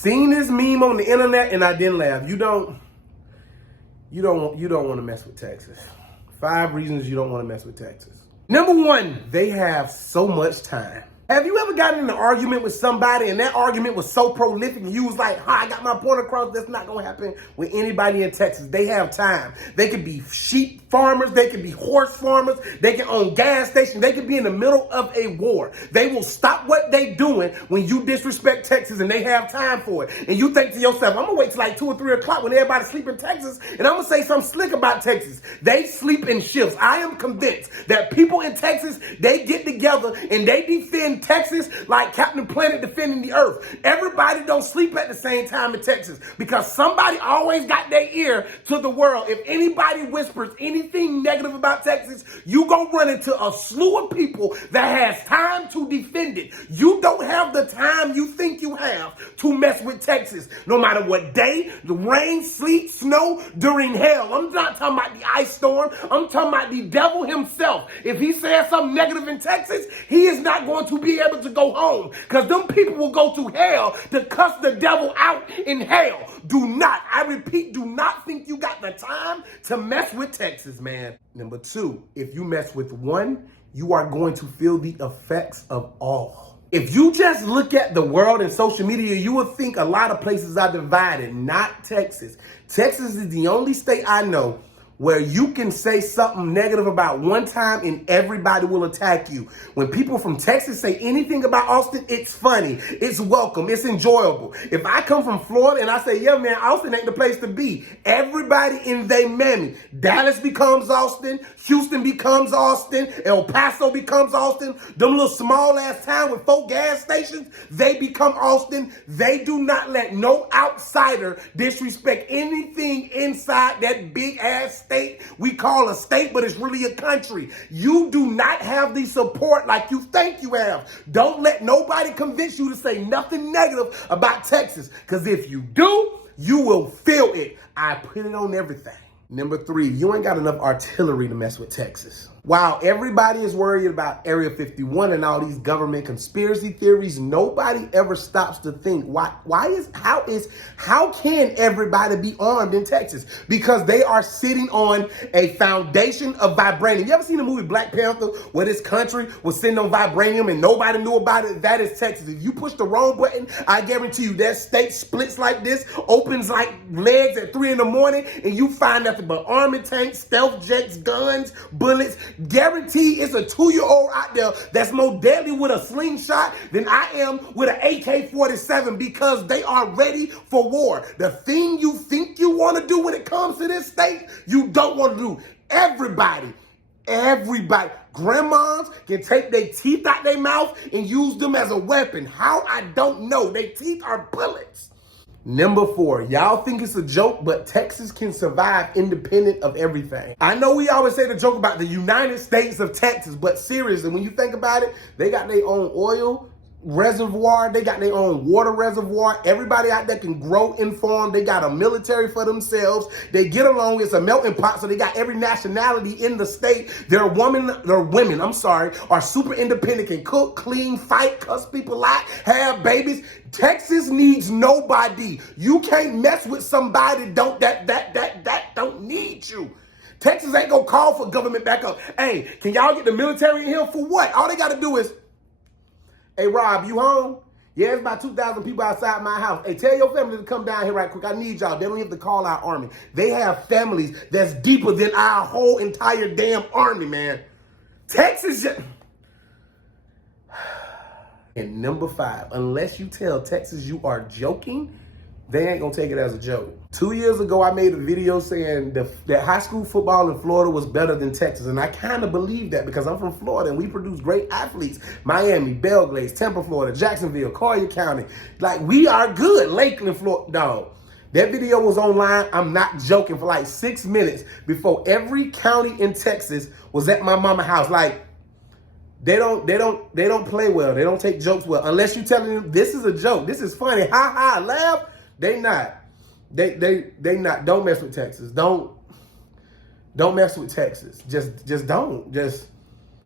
Seen this meme on the internet and I didn't laugh. You don't want to mess with Texas. 5 reasons you don't want to mess with Texas. Number 1, they have so much time. Have you ever gotten in an argument with somebody and that argument was so prolific and you was like, I got my point across. That's not going to happen with anybody in Texas. They have time. They could be sheep farmers. They could be horse farmers. They can own gas stations. They could be in the middle of a war. They will stop what they doing when you disrespect Texas and they have time for it. And you think to yourself, I'm going to wait till like 2 or 3 o'clock when everybody sleep in Texas and I'm going to say something slick about Texas. They sleep in shifts. I am convinced that people in Texas, they get together and they defend Texas like Captain Planet defending the earth. Everybody don't sleep at the same time in Texas because somebody always got their ear to the world. If anybody whispers anything negative about Texas, you gonna run into a slew of people that has time to defend it. You don't have the time you think you have to mess with Texas. No matter what day, the rain, sleet, snow, during hell. I'm not talking about the ice storm. I'm talking about the devil himself. If he says something negative in Texas, he is not going to be able to go home because them people will go to hell to cuss the devil out in hell. Do not, I repeat, do not think you got the time to mess with Texas, man. Number 2, if you mess with one, you are going to feel the effects of all. If you just look at the world and social media, you will think a lot of places are divided, not Texas. Texas is the only state I know where you can say something negative about one time and everybody will attack you. When people from Texas say anything about Austin, it's funny, it's welcome, it's enjoyable. If I come from Florida and I say, yeah, man, Austin ain't the place to be, everybody in they mammy. Dallas becomes Austin, Houston becomes Austin, El Paso becomes Austin. Them little small ass town with 4 gas stations, they become Austin. They do not let no outsider disrespect anything inside that big ass state we call a state, but it's really a country. You do not have the support like you think you have. Don't let nobody convince you to say nothing negative about Texas, because if you do, you will feel it. I put it on everything. Number 3, you ain't got enough artillery to mess with Texas. While everybody is worried about Area 51 and all these government conspiracy theories, nobody ever stops to think, how can everybody be armed in Texas? Because they are sitting on a foundation of vibranium. You ever seen the movie Black Panther where this country was sitting on vibranium and nobody knew about it? That is Texas. If you push the wrong button, I guarantee you that state splits like this, opens like legs at 3 in the morning, and you find nothing but army tanks, stealth jets, guns, bullets. Guarantee it's a 2-year-old out there that's more deadly with a slingshot than I am with an AK-47 because they are ready for war. The thing you think you want to do when it comes to this state, you don't want to do. Everybody, grandmas can take their teeth out their mouth and use them as a weapon. How? I don't know. Their teeth are bullets. Number 4, y'all think it's a joke, but Texas can survive independent of everything. I know we always say the joke about the United States of Texas, but seriously, when you think about it, they got their own oil reservoir, they got their own water reservoir. Everybody out there can grow and farm. They got a military for themselves. They get along. It's a melting pot, so they got every nationality in the state. Their women are super independent, can cook, clean, fight, cuss people out, have babies. Texas needs nobody. You can't mess with somebody that don't need you. Texas ain't gonna call for government backup. Hey, can y'all get the military in here for what? All they gotta do is, hey, Rob, you home? Yeah, it's about 2,000 people outside my house. Hey, tell your family to come down here right quick. I need y'all. They don't have to call our army. They have families that's deeper than our whole entire damn army, man. Texas just... And number 5, unless you tell Texas you are joking, they ain't gonna take it as a joke. 2 years ago, I made a video saying that high school football in Florida was better than Texas. And I kind of believe that because I'm from Florida and we produce great athletes. Miami, Belgrade, Tampa, Florida, Jacksonville, Collier County. Like, we are good. Lakeland, Florida. Dog. That video was online, I'm not joking, for like 6 minutes before every county in Texas was at my mama's house. Like, they don't play well. They don't take jokes well. Unless you telling them this is a joke. This is funny. Ha ha, laugh. They not. They not. Don't mess with Texas. Don't mess with Texas. Just don't. Just